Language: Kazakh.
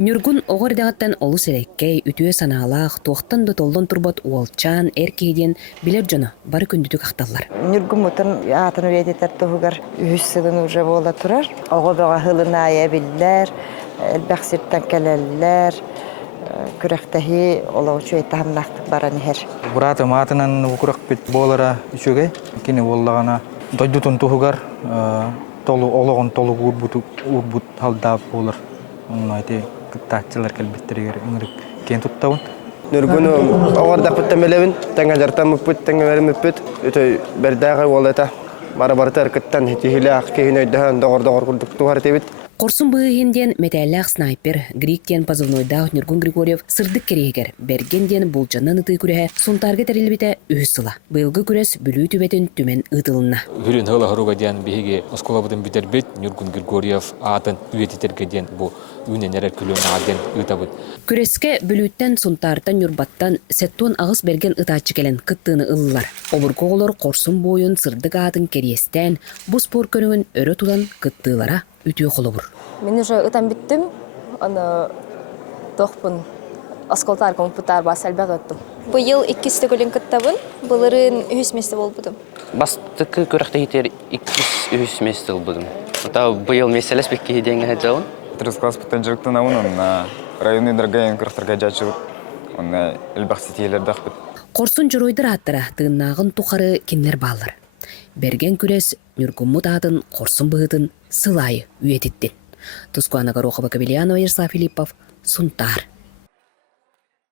Нюргун оғыр дағаттан олу селеккей, үтіе саналақ, тоқтан да толдон турбат уолчан, әркейден білер жоны бары күндүтік ақталар. Нюргун мұтын атын өйететер тұғығар үз сылын уже бола тұрар. Оғы баға хылына ебілдер, әлбәқсірттен кәлелер, күрәқтәхи олауычу етахымнақтық баран хер. Бураты матынан укурак бит болара үчөге кини боллагана дойдутун тугар толу ологон толу урбут халдап болар. Онайте кыттачылар келбеттерге иңрик кен туттабын. Нургуну оғардақ бүттемелебін, тәңі жартам мүппіт, тәңі вәрім мүппіт, өті бердәғі олайта барабарты әркіттен хетихілі ақ кейін өйдіған доғыр күрдік туғар тебіт. Корсун быыхенден металлах снайпер, гриктен позывнойдақ Нюргун Григорьев сырдык керегер, бергенден булжаннан ыты күрәһе сунтарга тәрелбите үһсыла. Быйылгы күрәс бүлүү түбетен түмен ытылынна. Хүрен хыла харуга диян биһиге осколабытын битербит Нюргун Григорьев атын үетитерге бу үненерер күлөн аген ытабыт. Күреске бүлүүттен сунтартан Нюрбаттан сеттон агыс берген ытаачы келен кыттыны ыллар. Обургоголор корсун бойын сырдык атын кериестен бу спор көрүңүн өрө тулан кыттылара үтүү холобур. Мен уже ытан биттим, аны тохпун осколтар компьютер бас әлбәт оттум. Быйыл 200 көлен кыттабын, былырын 100 месте болбудум. Бастыкы көрәкте хитер 200 месте болбудум. Ата быйыл меселес бекке хидеңе хаҗалын. Трескас потенҗектен авын на районный дорогая кыртырга жачып, он элбахситилердә хит. Корсун жоройдыр аттара тыыннагын тухары киннер баллар. Берген күрес Нюргуммут атын корсун быытын сылайы үйетиттен. Тускуанага Рохова Кабельянова, Ярослав Филиппов, Сунтар.